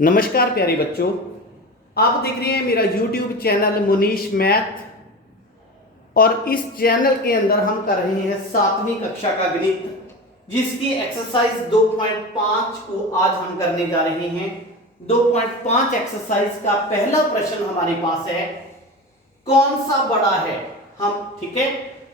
नमस्कार प्यारे बच्चों, आप देख रहे हैं मेरा YouTube चैनल मुनीश मैथ। और इस चैनल के अंदर हम कर रहे हैं 7वीं कक्षा का गणित, जिसकी एक्सरसाइज 2.5 को आज हम करने जा रहे हैं। 2.5 एक्सरसाइज का पहला प्रश्न हमारे पास है, कौन सा बड़ा है। हम ठीक है,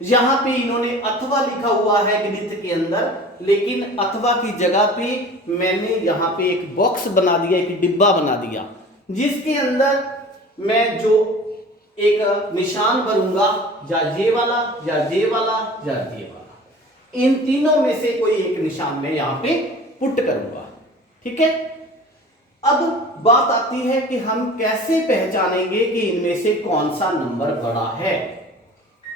यहां पे इन्होंने अथवा लिखा हुआ है गणित के अंदर, लेकिन अथवा की जगह पे मैंने यहां पे एक बॉक्स बना दिया, एक डिब्बा बना दिया, जिसके अंदर मैं जो एक निशान भरूंगा, या ये वाला या ये वाला या ये वाला, इन तीनों में से कोई एक निशान मैं यहां पे पुट करूंगा। ठीक है, अब बात आती है कि हम कैसे पहचानेंगे कि इनमें से कौन सा नंबर बड़ा है।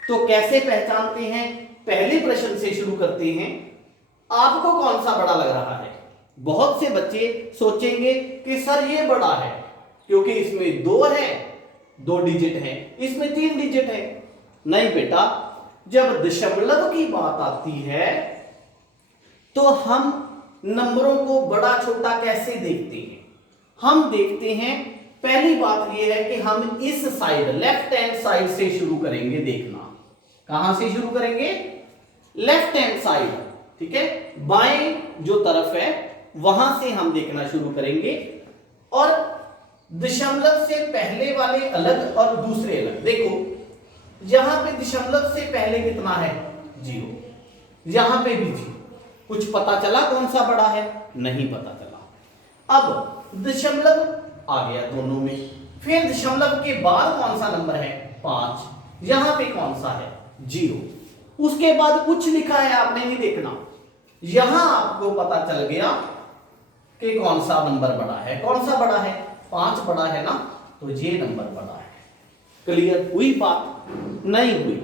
तो कैसे पहचानते हैं, पहले प्रश्न से शुरू करते हैं। आपको कौन सा बड़ा लग रहा है? बहुत से बच्चे सोचेंगे कि सर ये बड़ा है क्योंकि इसमें 2 है, 2 डिजिट है, इसमें 3 डिजिट है। नहीं बेटा, जब दशमलव की बात आती है तो हम नंबरों को बड़ा छोटा कैसे देखते हैं? हम देखते हैं, पहली बात यह है कि हम इस साइड लेफ्ट हैंड साइड से शुरू करेंगे देखना। कहां से शुरू करेंगे? Left hand side. ठीक है, बाएं जो तरफ है वहां से हम देखना शुरू करेंगे। और दशमलव से पहले वाले अलग और दूसरे अलग। देखो, यहां पे दशमलव से पहले कितना है? 0। यहां पे भी 0। कुछ पता चला कौन सा बड़ा है? नहीं पता चला। अब दशमलव आ गया दोनों में, फिर दशमलव के बाद कौन सा नंबर है? 5। यहां पे कौन सा है? 0। उसके बाद कुछ लिखा है, आपने नहीं देखना। यहां आपको पता चल गया कि कौन सा नंबर बड़ा है। कौन सा बड़ा है? 5 बड़ा है ना, तो ये नंबर बड़ा है। क्लियर हुई बात? नहीं हुई।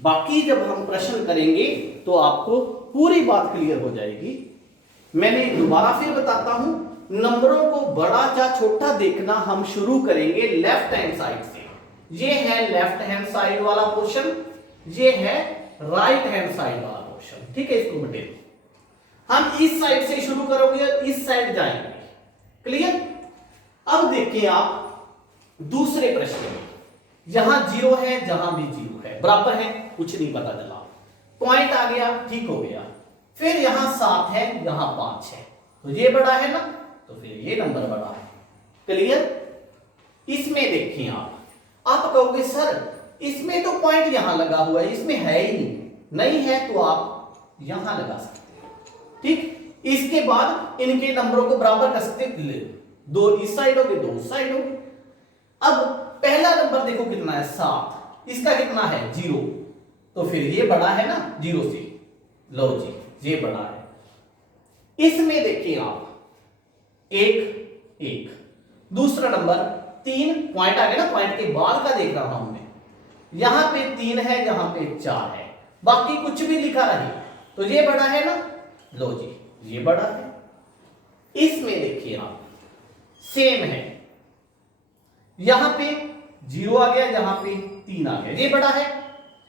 बाकी जब हम प्रश्न करेंगे तो आपको पूरी बात क्लियर हो जाएगी। मैंने दोबारा फिर बताता हूं, नंबरों को बड़ा या छोटा देखना हम शुरू करेंगे लेफ्ट हैंड साइड से। ये है लेफ्ट हैंड साइड वाला पोर्शन, ये है राइट हैंड साइड वाला पोर्शन। ठीक है, इसको मिटे दो। हम इस साइड से शुरू करोगे और इस साइड जाएंगे। क्लियर? अब देखिए आप दूसरे प्रश्न में, यहां 0 है, जहां भी 0 है, बराबर है, कुछ नहीं पता चला। पॉइंट आ गया, ठीक हो गया। फिर यहां 7 है, यहां 5 है, तो ये बड़ा है ना, तो फिर ये नंबर बड़ा है। क्लियर? इसमें देखिए आप कहोगे सर इसमें तो पॉइंट यहां लगा हुआ है, इसमें है ही नहीं है, तो आप यहां लगा सकते हैं। ठीक, इसके बाद इनके नंबरों को बराबर कर सकते हैं, 2 इस साइड हो गए, 2 उस साइड हो गए। अब पहला नंबर देखो कितना है? 7। इसका कितना है? 0। तो फिर ये बड़ा है ना 0 से। लो जी, ये बड़ा है। इसमें देखिए आप 1 दूसरा नंबर 3, पॉइंट आ गया ना, पॉइंट के बाद का देख रहा हूं मैं। यहां पे 3 है, यहां पे 4 है, बाकी कुछ भी लिखा रहे, तो ये बड़ा है ना। लो जी, ये बड़ा है। इसमें देखिए आप सेम है, यहां पे 0 आ गया, यहां पे 3 आ गया, ये बड़ा है,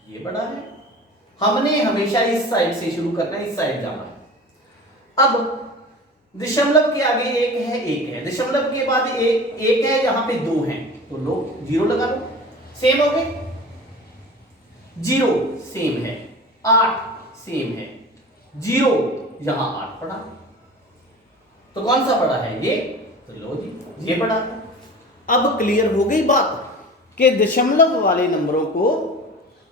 ये बड़ा है। हमने हमेशा इस साइड से शुरू करना है, इस साइड जाना है। अब दशमलव के आगे 1 है, 1 है, दशमलव के बाद 1 है, यहां पे 2 है, तो लो 0 लगा लो। सेम हो गए। 0 सेम है, 8 सेम है, 0 यहां 8 पड़ा, तो कौन सा बड़ा है? ये। तो लो जी, ये बड़ा है। अब क्लियर हो गई बात कि दशमलव वाले नंबरों को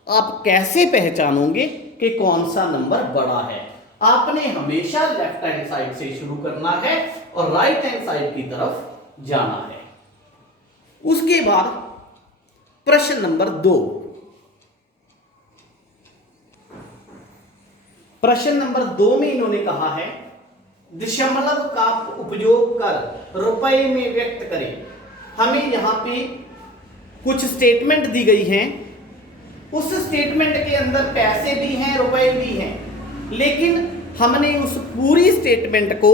आप कैसे पहचानोगे कि कौन सा नंबर बड़ा है। आपने हमेशा लेफ्ट हैंड साइड से शुरू करना है और राइट हैंड साइड की तरफ जाना है। उसके बाद प्रश्न नंबर 2। प्रश्न नंबर 2 में इन्होंने कहा है, दशमलव का उपयोग कर रुपए में व्यक्त करें। हमें यहां पे कुछ स्टेटमेंट दी गई हैं, उस स्टेटमेंट के अंदर पैसे भी हैं, रुपए भी हैं, लेकिन हमने उस पूरी स्टेटमेंट को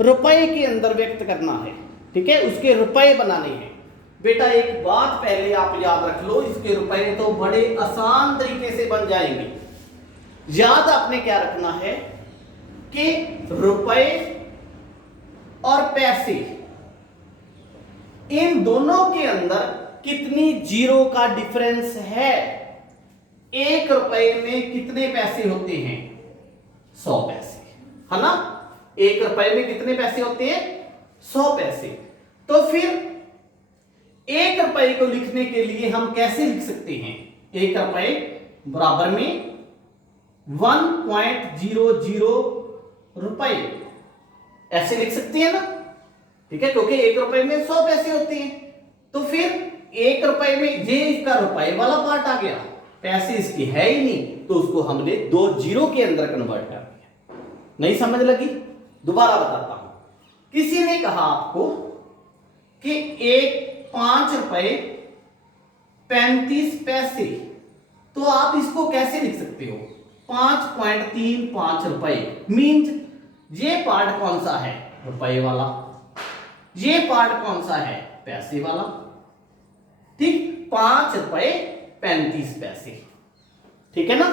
रुपए के अंदर व्यक्त करना है। ठीक है, उसके रुपए बनाने हैं। बेटा एक बात पहले आप याद रख लो, इसके रुपए तो बड़े आसान तरीके से बन जाएंगे। याद आपने क्या रखना है कि रुपए और पैसे इन दोनों के अंदर कितनी जीरो का डिफरेंस है। 1 रुपए में कितने पैसे होते हैं? 100 पैसे, है ना। 1 रुपए में कितने पैसे होते हैं? 100 पैसे। तो फिर 1 रुपए को लिखने के लिए हम कैसे लिख सकते हैं? 1 रुपए बराबर में 1.00 रुपए, ऐसे लिख सकते हैं ना, ठीक है, क्योंकि 1 रुपए में 100 पैसे होते हैं। तो फिर 1 रुपए में ये इसका रुपए वाला पार्ट आ गया, पैसे इसकी है ही नहीं, तो उसको हमने 2 जीरो के अंदर कन्वर्ट कर दिया। नहीं समझ लगी? दोबारा बताता हूं। किसी ने कहा आपको कि 5 रुपए 35 पैसे, तो आप इसको कैसे लिख सकते हो? 5.35 रुपए मीन्स ये पार्ट कौन सा है? रुपए वाला। ये पार्ट कौन सा है? पैसे वाला। ठीक, 5 रुपए 35 पैसे, ठीक है ना।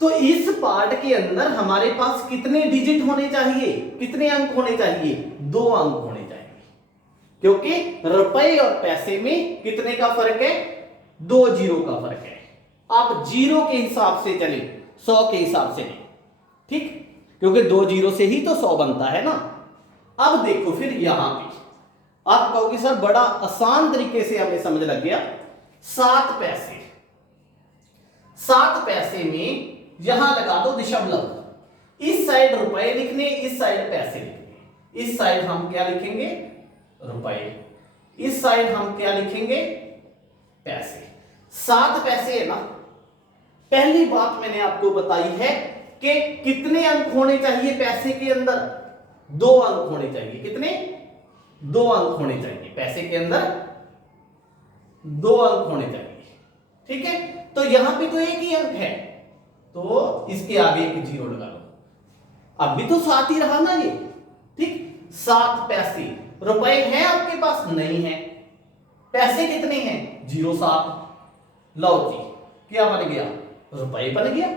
तो इस पार्ट के अंदर हमारे पास कितने डिजिट होने चाहिए? कितने अंक होने चाहिए? 2 अंक होने चाहिए, क्योंकि रुपए और पैसे में कितने का फर्क है? 2 जीरो का फर्क है। आप जीरो के हिसाब से चले, 100 के हिसाब से नहीं, ठीक, क्योंकि 2 जीरो से ही तो 100 बनता है ना। अब देखो फिर यहां पे आप कहोगे सर बड़ा आसान तरीके से हमें समझ लग गया। 7 पैसे, 7 पैसे में यहां लगा दो दशमलव। इस साइड रुपए लिखने, इस साइड पैसे लिखने। इस साइड हम क्या लिखेंगे? रुपए। इस साइड हम क्या लिखेंगे? पैसे। 7 पैसे है ना। पहली बात मैंने आपको बताई है कि कितने अंक होने चाहिए पैसे के अंदर? 2 अंक होने चाहिए। कितने? 2 अंक होने चाहिए पैसे के अंदर, 2 अंक होने चाहिए, ठीक है। तो यहां पे तो एक ही अंक है, तो इसके आगे एक जीरो लगा लो। अब भी तो 7 ही रहा ना ये, ठीक। 7 पैसे। रुपए हैं आपके पास? नहीं है। पैसे कितने हैं? 07। लो जी, क्या बन गया? रुपए बन गया।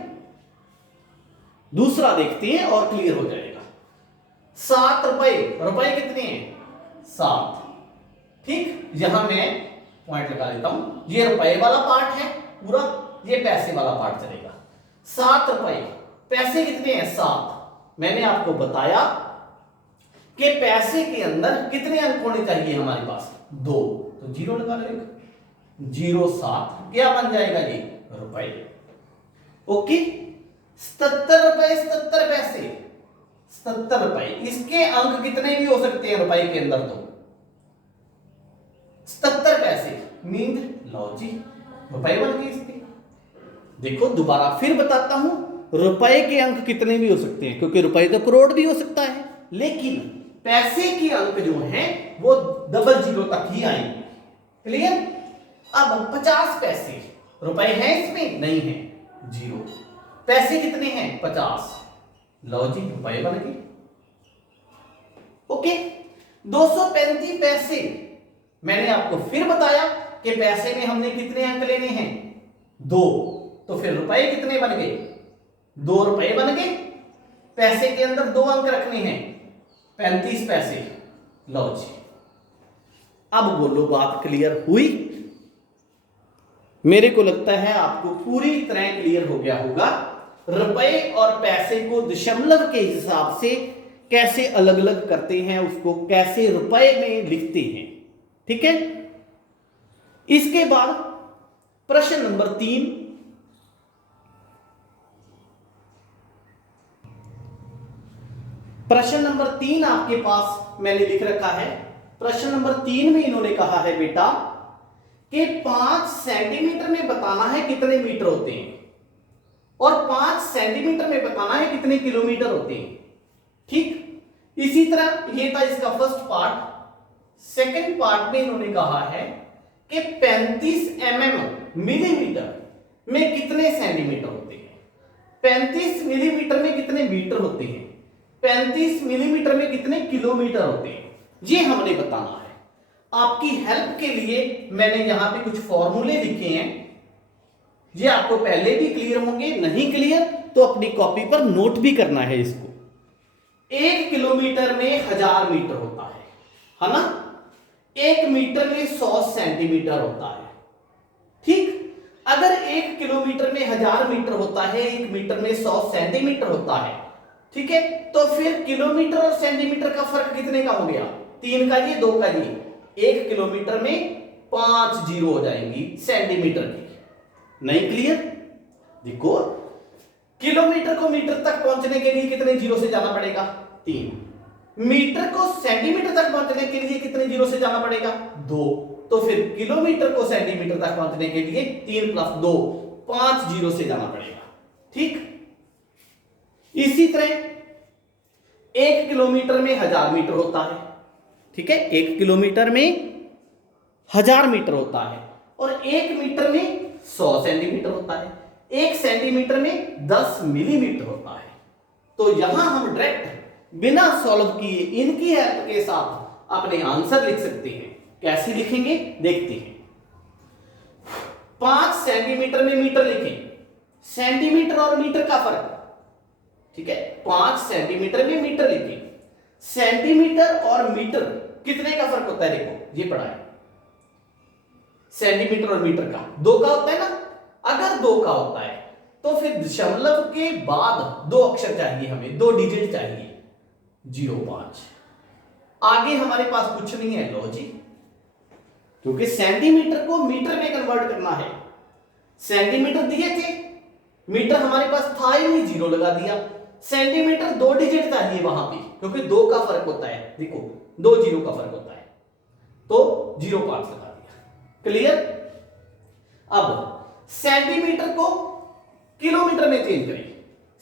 दूसरा देखते हैं और क्लियर हो जाएगा। 7 रुपए, रुपए कितने हैं? 7, ठीक। यहां मैं पॉइंट लगा देता हूं। ये रुपए वाला पार्ट है पूरा, ये पैसे वाला पार्ट चलेगा। 7 रुपए, पैसे कितने हैं? 7। मैंने आपको बताया कि पैसे के अंदर कितने अंक होने चाहिए हमारे पास? 2, तो जीरो लगा लो। 07 क्या बन जाएगा? ये रुपए। ओके। 77 रुपए 77 पैसे, 77 रुपए। इसके अंक कितने भी हो सकते हैं रुपए के अंदर? तो 77 पैसे मीन लो जी, रुपए बन गए इसके। देखो दोबारा फिर बताता हूं, रुपए के अंक कितने भी हो सकते हैं, क्योंकि रुपए तो करोड़ भी हो सकता है, लेकिन पैसे के अंक जो हैं वो डबल जीरो तक ही आएंगे। क्लियर? अब 50 पैसे, रुपए हैं इसमें? नहीं है, जीरो। पैसे कितने हैं? 50। लो जी, रुपए बन गए। ओके। 235 पैसे, मैंने आपको फिर बताया कि पैसे में हमने कितने अंक लेने हैं? 2, तो फिर रुपए कितने बन गए? 2 रुपए बन गए। पैसे के अंदर 2 अंक रखने हैं, 35 पैसे। लो जी, अब बोलो बात क्लियर हुई? मेरे को लगता है आपको पूरी तरह क्लियर हो गया होगा रुपए और पैसे को दशमलव के हिसाब से कैसे अलग अलग करते हैं, उसको कैसे रुपए में लिखते हैं, ठीक है। इसके बाद प्रश्न नंबर 3, प्रश्न नंबर 3 आपके पास मैंने लिख रखा है। प्रश्न नंबर 3 में इन्होंने कहा है बेटा कि 5 सेंटीमीटर में बताना है कितने मीटर होते हैं, और 5 सेंटीमीटर में बताना है कितने किलोमीटर होते हैं, ठीक। इसी तरह ये था इसका फर्स्ट पार्ट। सेकंड पार्ट में इन्होंने कहा है कि 35 मिलीमीटर में कितने सेंटीमीटर होते हैं, 35 मिलीमीटर में कितने मीटर होते हैं, 35 मिलीमीटर में कितने किलोमीटर होते हैं, ये हमने बताना है। आपकी हेल्प के लिए मैंने यहां पे कुछ फॉर्मूले लिखे हैं, ये आपको पहले भी क्लियर होंगे, नहीं क्लियर तो अपनी कॉपी पर नोट भी करना है इसको। 1 किलोमीटर में 1000 मीटर होता है ना। 1 मीटर में 100 सेंटीमीटर होता है। ठीक, अगर 1 किलोमीटर में 1000 मीटर होता है, 1 मीटर में 100 सेंटीमीटर होता है, ठीक है, तो फिर किलोमीटर और सेंटीमीटर का फर्क कितने का हो गया? 3 का ये, 2 का ये। 1 किलोमीटर में 5 जीरो हो जाएंगी सेंटीमीटर की। नहीं क्लियर? देखो, किलोमीटर को मीटर तक पहुंचने के लिए कितने जीरो से जाना पड़ेगा? 3। मीटर को सेंटीमीटर तक पहुंचने के लिए कितने जीरो से जाना पड़ेगा? 2। तो फिर किलोमीटर को सेंटीमीटर तक पहुंचने के लिए 3 + 2 5 जीरो से जाना पड़ेगा। ठीक, इसी तरह 1 किलोमीटर में 1000 मीटर होता है। ठीक है, 1 किलोमीटर में 1000 मीटर होता है और 1 मीटर में 100 सेंटीमीटर होता है। 1 सेंटीमीटर में 10 मिलीमीटर होता है। तो यहां हम डायरेक्ट बिना सॉल्व किए इनकी हेल्प के साथ अपने आंसर लिख सकते हैं। कैसे लिखेंगे देखते हैं। 5 सेंटीमीटर में मीटर लिखें, सेंटीमीटर और मीटर का फर्क। ठीक है, 5 सेंटीमीटर में मीटर लिखें। सेंटीमीटर और मीटर कितने का फर्क होता है? देखो, ये पढ़ा है, सेंटीमीटर और मीटर का 2 का होता है ना। अगर 2 का होता है तो फिर दशमलव के बाद 2 अक्षर चाहिए, हमें 2 डिजिट चाहिए। 0.5। आगे हमारे पास कुछ नहीं है, लो जी, क्योंकि सेंटीमीटर को मीटर में कन्वर्ट करना है। सेंटीमीटर दिए थे, मीटर हमारे पास था ही नहीं, 0 लगा दिया। सेंटीमीटर 2 डिजिट चाहिए वहां पे, क्योंकि 2 का फर्क होता है। देखो, 2 जीरो का फर्क होता है, तो 0.5 लगा दिया। क्लियर? अब सेंटीमीटर को किलोमीटर में चेंज करें।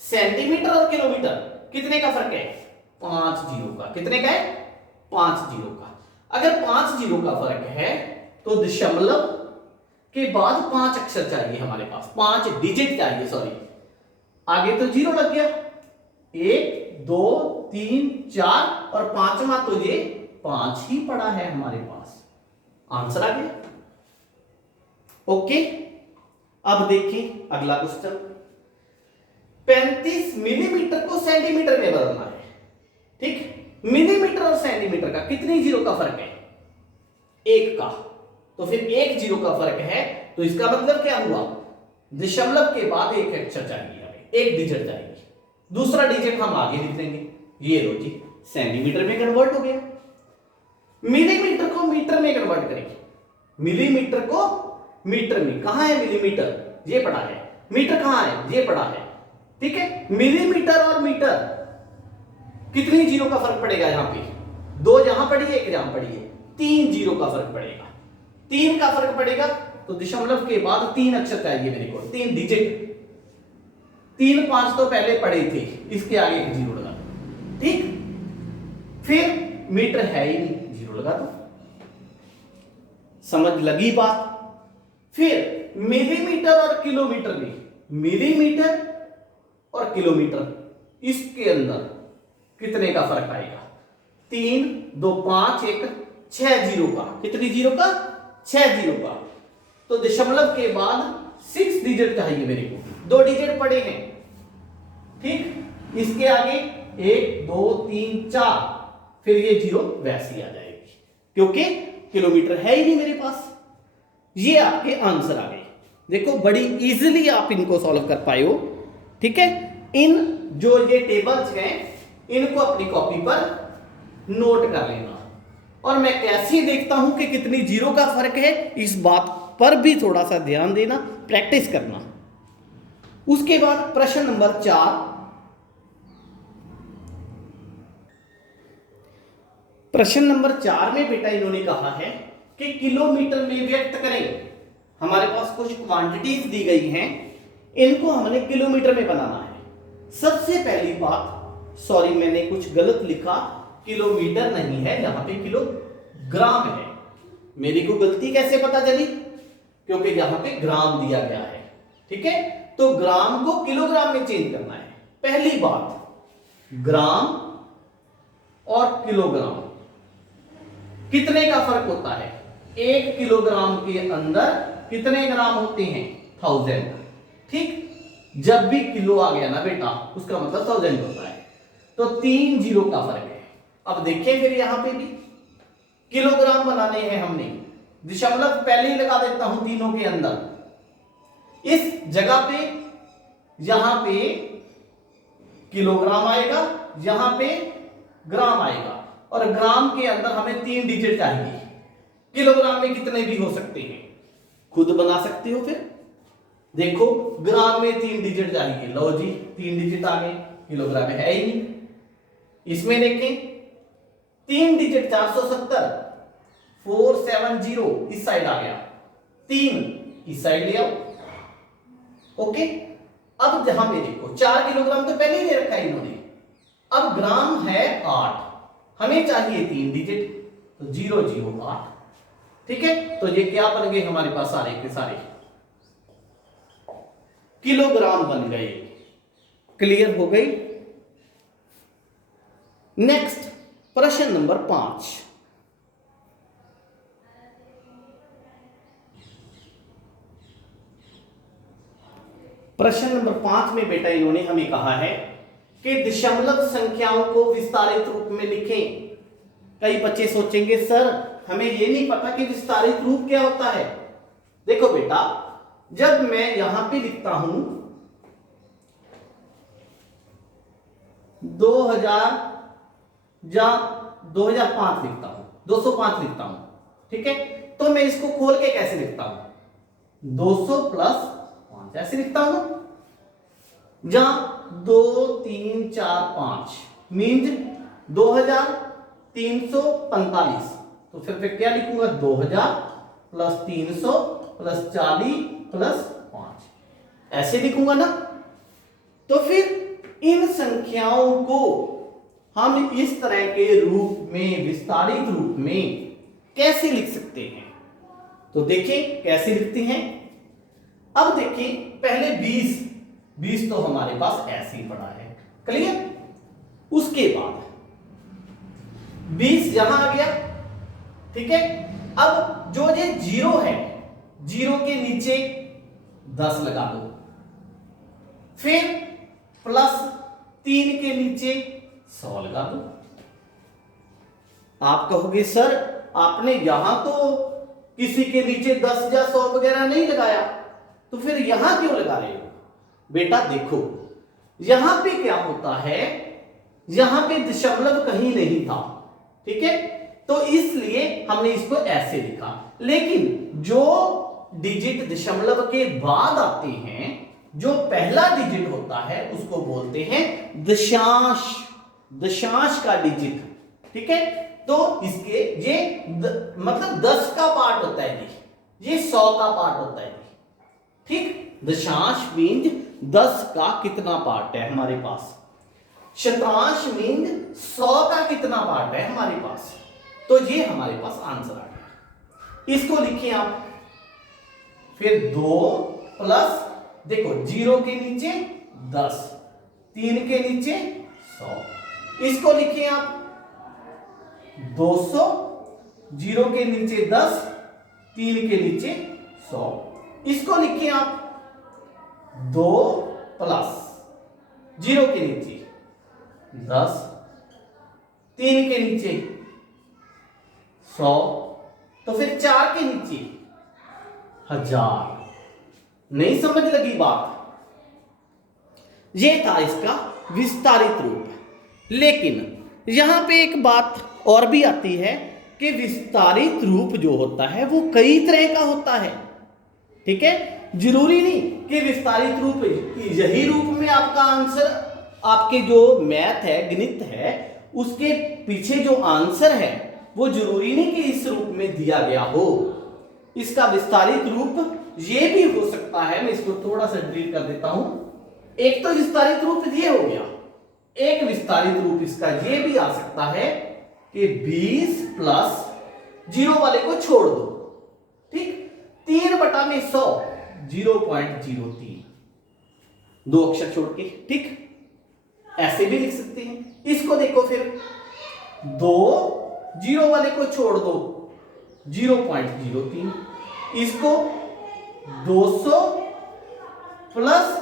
सेंटीमीटर और किलोमीटर कितने का फर्क है? 5 जीरो का। कितने का है? 5 जीरो का। अगर 5 जीरो का फर्क है तो दशमलव के बाद 5 अक्षर चाहिए हमारे पास, 5 डिजिट चाहिए, सॉरी। आगे तो 0 लग गया। 1 2 3 4 और 5वां तो ये 5 ही पड़ा है हमारे पास। आंसर आ गया। ओके, अब देखिए अगला क्वेश्चन। 35 मिलीमीटर को सेंटीमीटर में बदलना है। ठीक, मिलीमीटर और सेंटीमीटर का कितनी जीरो का फर्क है? 1 का। तो फिर 1 जीरो का फर्क है, तो इसका मतलब क्या हुआ? दशमलव के बाद 1 अक्षर चाहिए हमें, 1 डिजिट चाहिए। दूसरा डिजिट हम आगे लिख देंगे। ये लो जी, सेंटीमीटर में कन्वर्ट हो गया। मिलीमीटर को मीटर में कन्वर्ट करेंगे। मिलीमीटर को मीटर में, कहां है मिलीमीटर? ये पढ़ा है। मीटर कहां है? ये पढ़ा है। ठीक है, मिलीमीटर और मीटर कितनी जीरो का फर्क पड़ेगा? यहां पे 2 यहां पड़ी है, 1 यहां पड़ी है, 3 जीरो का फर्क पड़ेगा। 3 का फर्क पड़ेगा तो दशमलव के बाद 3 अक्षर चाहिए मेरे को, 3 डिजिट। 3 5 तो पहले पड़े थे, इसके आगे 1 जीरो लगा दो। ठीक, फिर मीटर है ही नहीं, 0 लगा दो। समझ लगी बात? फिर मिलीमीटर और किलोमीटर में, मिलीमीटर और किलोमीटर, इसके अंदर कितने का फर्क आएगा? 3 2 5 1 6 जीरो का। कितनी जीरो का? 6 जीरो का। तो दशमलव के बाद 6 डिजिट चाहिए मेरे को, 2 डिजिट पड़े हैं। ठीक, इसके आगे 1 2 3 4, फिर ये जीरो वैसी आ जाएगी, क्योंकि किलोमीटर है ही नहीं मेरे पास। ये आपके आंसर आ गए। देखो, बड़ी इजीली आप इनको सॉल्व कर पाए हो। ठीक है, इन जो ये टेबल्स हैं इनको अपनी कॉपी पर नोट कर लेना, और मैं कैसे देखता हूं कि कितनी जीरो का फर्क है, इस बात पर भी थोड़ा सा ध्यान देना, प्रैक्टिस करना। उसके बाद प्रश्न नंबर 4। प्रश्न नंबर 4 में बेटा इन्होंने कहा है कि किलोमीटर में व्यक्त करें। हमारे पास कुछ क्वांटिटीज दी गई हैं, इनको हमने किलोमीटर में बनाना है। सबसे पहली बात, सॉरी मैंने कुछ गलत लिखा, किलोमीटर नहीं है, यहां पे किलोग्राम है। मेरी को गलती कैसे पता चली? क्योंकि यहां पे ग्राम दिया गया है। ठीक है, तो ग्राम को किलोग्राम में चेंज करना है। पहली बात, ग्राम और किलोग्राम कितने का फर्क होता है? 1 किलोग्राम के अंदर कितने ग्राम होते हैं? 1000। ठीक, जब भी किलो आ गया ना बेटा, उसका मतलब 1000 होता है। तो 3 जीरो का फर्क है। अब देखिए फिर यहां पे भी किलोग्राम बनाने हैं हमने, दशमलव पहले ही लगा देता हूं तीनों के अंदर। इस जगह पे यहां पे किलोग्राम आएगा, यहां पे ग्राम आएगा, और ग्राम के अंदर हमें 3 डिजिट चाहिए। किलोग्राम में कितने भी हो सकते हैं, खुद बना सकते हो। फिर देखो ग्राम में 3 डिजिट चाहिए, लो जी 3 डिजिट आ गए, किलोग्राम में है ही नहीं। इसमें देखें 3 डिजिट 470, 470 इस साइड आ गया, 3 इस साइड ले आओ। ओके, अब यहां पे देखो 4 किलोग्राम तो पहले ही ले रखा है इन्होंने, अब ग्राम है 8, हमें चाहिए 3 डिजिट, तो 008। ठीक है, तो ये क्या बन गए हमारे पास सारे के सारे किलोग्राम बन गए। क्लियर हो गई। नेक्स्ट प्रश्न नंबर 5। प्रश्न नंबर 5 में बेटा इन्होंने हमें कहा है कि दशमलव संख्याओं को विस्तारित रूप में लिखें। कई बच्चे सोचेंगे सर हमें यह नहीं पता कि विस्तारित रूप क्या होता है। देखो बेटा, जब मैं यहां पे लिखता हूं 2000 या 2005 लिखता हूं, 205 लिखता हूं, ठीक है, तो मैं इसको खोल के कैसे लिखता हूं, 200 प्लस 5 ऐसे लिखता हूं, जहां 2 3 4 5 मीन्स 2345। तो फिर क्या लिखूंगा, 2000 प्लस 300 प्लस 40 प्लस 5 ऐसे लिखूंगा ना। तो फिर इन संख्याओं को हम इस तरह के रूप में, विस्तारित रूप में कैसे लिख सकते हैं, तो देखिए कैसे लिखते हैं। अब देखिए पहले 20 तो हमारे पास ऐसे ही पड़ा है, क्लियर। उसके बाद 20 यहां आ गया, ठीक है। अब जो ये 0 है, 0 के नीचे 10 लगा दो, फिर प्लस 3 के नीचे 100 लगा दो। आप कहोगे सर आपने यहां तो किसी के नीचे 10 या 100 वगैरह नहीं लगाया, तो फिर यहां क्यों लगा रहे हो। बेटा देखो यहां पे क्या होता है, यहां पे दशमलव कहीं नहीं था, ठीक है, तो इसलिए हमने इसको ऐसे लिखा। लेकिन जो डिजिट दशमलव के बाद आते हैं, जो पहला डिजिट होता है उसको बोलते हैं दशांश, दशांश का डिजिट, ठीक है। तो इसके ये मतलब 10 का पार्ट होता है, ये 100 का पार्ट होता है, ठीक। दशांश मीन्स 10 का कितना पार्ट है हमारे पास, शतांश मीन्स 100 का कितना पार्ट है हमारे पास। तो ये हमारे पास आंसर आ गया। इसको लिखिए आप, फिर 2 प्लस, देखो 0 के नीचे 10, 3 के नीचे 100, इसको लिखिए आप 200, 0 के नीचे 10, 3 के नीचे 100, इसको लिखिए आप 2 प्लस 0 के नीचे 10, 3 के नीचे 100, तो फिर 4 के नीचे 1000। नहीं समझ लगी बात, यह था इसका विस्तारित रूप। लेकिन यहां पे एक बात और भी आती है कि विस्तारित रूप जो होता है वो कई तरह का होता है, ठीक है। जरूरी नहीं कि विस्तारित रूप यही रूप में आपका आंसर, आपके जो मैथ है, गणित है, उसके पीछे जो आंसर है वो जरूरी नहीं कि इस रूप में दिया गया हो। इसका विस्तारित रूप ये भी हो सकता है, मैं इसको थोड़ा सा डिलीट कर देता हूं। एक तो विस्तारित रूप ये हो गया, एक विस्तारित रूप इसका ये भी आ सकता है कि 20 प्लस 0 वाले को छोड़ दो, ठीक, 3/100 0.03, 2 अक्षर छोड़ के, ठीक, ऐसे भी लिख सकते हैं। इसको देखो फिर 2, 0 वाले को छोड़ दो 0.03, इसको 200 प्लस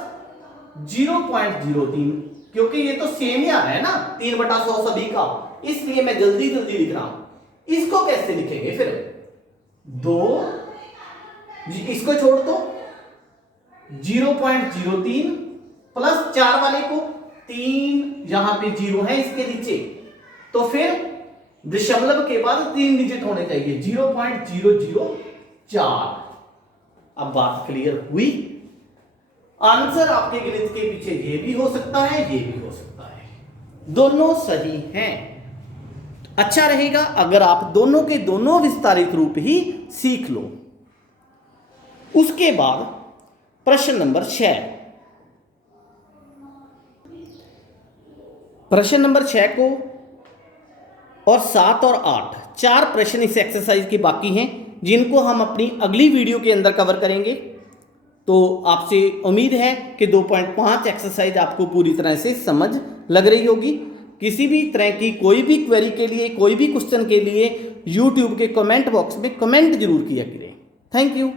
0.03, क्योंकि ये तो सेम ही आ रहा है ना, 3/100 सभी का, इसलिए मैं जल्दी जल्दी लिख रहा हूं। इसको कैसे लिखेंगे फिर? 2, इसको छोड़ दो, 0.03 प्लस 4 वाले को 3, यहां पे 0 है इसके नीचे, तो फिर दशमलव के बाद 3 डिजिट होने चाहिए, 0.004। अब बात क्लियर हुई? आंसर आपके गणित के पीछे ये भी हो सकता है, ये भी हो सकता है, दोनों सही हैं। अच्छा रहेगा अगर आप दोनों के दोनों विस्तारित रूप ही सीख लो। उसके बाद प्रश्न नंबर 6। प्रश्न नंबर 6 को और 7 और 8 4 प्रश्न इस एक्सरसाइज के बाकी हैं, जिनको हम अपनी अगली वीडियो के अंदर कवर करेंगे। तो आपसे उम्मीद है कि 2.5 एक्सरसाइज आपको पूरी तरह से समझ लग रही होगी। किसी भी तरह की कोई भी क्वेरी के लिए, कोई भी क्वेश्चन के लिए YouTube के कमेंट बॉक्स में कमेंट जरूर किया करें। Thank you.